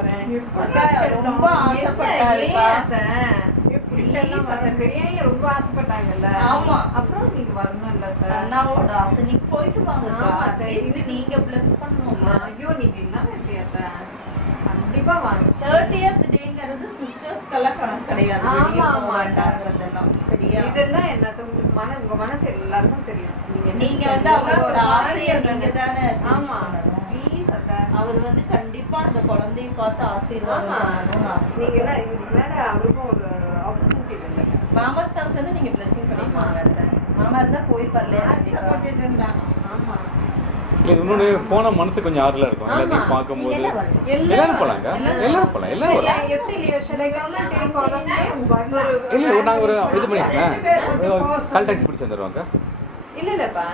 போறேன். ரொம்ப ஆசைப்பட்டாருப்பா. பெரிய ரொம்ப ஆசைப்பட்டாங்கல்ல. ஆமா. அப்புறம் நீங்க வரணும்ல அண்ணாவோட ஆசை. நீங்க போயிட்டு வாங்கக்கா. நீங்க பிளஸ் பண்ணணும்ல. ஐயோ நீங்க என்ன அத்தை கண்டிப்பா வாங்க. 30th டேங்கிறது சிஸ்டர்ஸ்க்கெல்லாம் கணக்கு கிடையாது. ஆமா ஆமாங்கிறதெல்லாம் சரியா? இதெல்லாம் என்னது உங்களுக்கு உங்க மனசு எல்லாருக்கும் தெரியும். நீங்க வந்து அவரோட ஆசையை நீங்க தானே. ஆமா ப்ளீஸ் அத்தை. அவர் வந்து கண்டிப்பா அந்த குழந்தையை பார்த்து ஆசீர்வாதம் பண்ணணும்னு ஆசை. நீங்க எல்லாம் இதுக்கு மேல அவருக்கும் ஒரு ஆப்பர்ச்சுனிட்டி இல்லை. மாமா ஸ்டாஃப்ல இருந்து நீங்க பிளஸிங் பண்ணிருவாங்க. மாமா இருந்தா போயிருப்பார்ல. போட்டுட்டு இருந்தாங்க. ஆமா இன்னொன்று போன மனசு கொஞ்சம் ஆறுதலா இருக்கும். எல்லாத்தையும் பார்க்கும்போது எல்லாரும் போலாங்க. எல்லாரும் போலாம். எல்லாரும் எப்படி இல்லை நாங்கள் ஒரு இது பண்ணிக்கலாம். கால் டாக்ஸி பிடிச்சி வந்துடுவாங்க. இல்லப்பா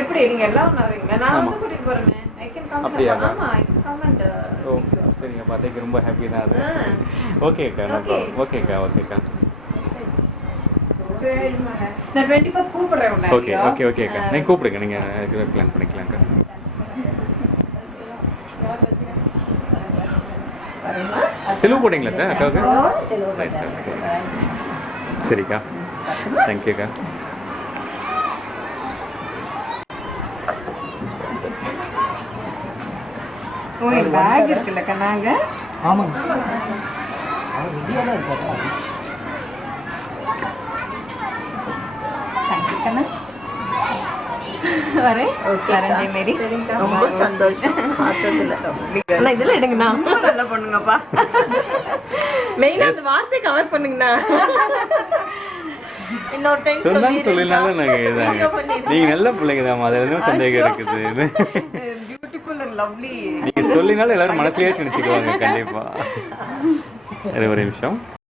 எப்படி நீங்க எல்லாம் வரீங்களா? நான் வந்து கூட்டிட்டு போறேன். I can come. ஆமா ஐ கேன் கம் அண்ட் ஓ சரிங்க. பார்த்துக்கு ரொம்ப ஹாப்பி தான் அது. ஓகே அக்கா. ஓகே அக்கா. நான் 24 கூப்பிடுறேன் உன்னை. ஓகே அக்கா. நீங்க கூப்பிடுங்க. நீங்க பிளான் பண்ணிக்கலாம் அக்கா. செலவு போட்டீங்களா அக்காவுக்கு? சரிக்கா. தேங்க்யூக்கா. ஓய் பேக் இருக்குல்ல கண்ணாங்க. ஆமாங்க. அவர் ரெடியாக தான் இருக்காரு. தேங்க்யூ கண்ணா. வரேன். வரேன் மேரி. ரொம்ப சந்தோஷம். பார்த்ததுல. அண்ணா இதெல்லாம் எடுங்கண்ணா. ரொம்ப நல்லா பண்ணுங்கப்பா. மெயினா அந்த வார்த்தை கவர் பண்ணுங்கண்ணா. இன்னொரு டைம் சொல்லலாம். நீங்க நல்ல பிள்ளைங்க தான். அதுல எதுவும் சந்தேகம் இருக்குது. Beautiful and lovely. நீங்க சொல்லினாலும் எல்லாரும் மனசுலயே நினைச்சுக்குவாங்க கண்டிப்பா. ஒரே நிமிஷம்.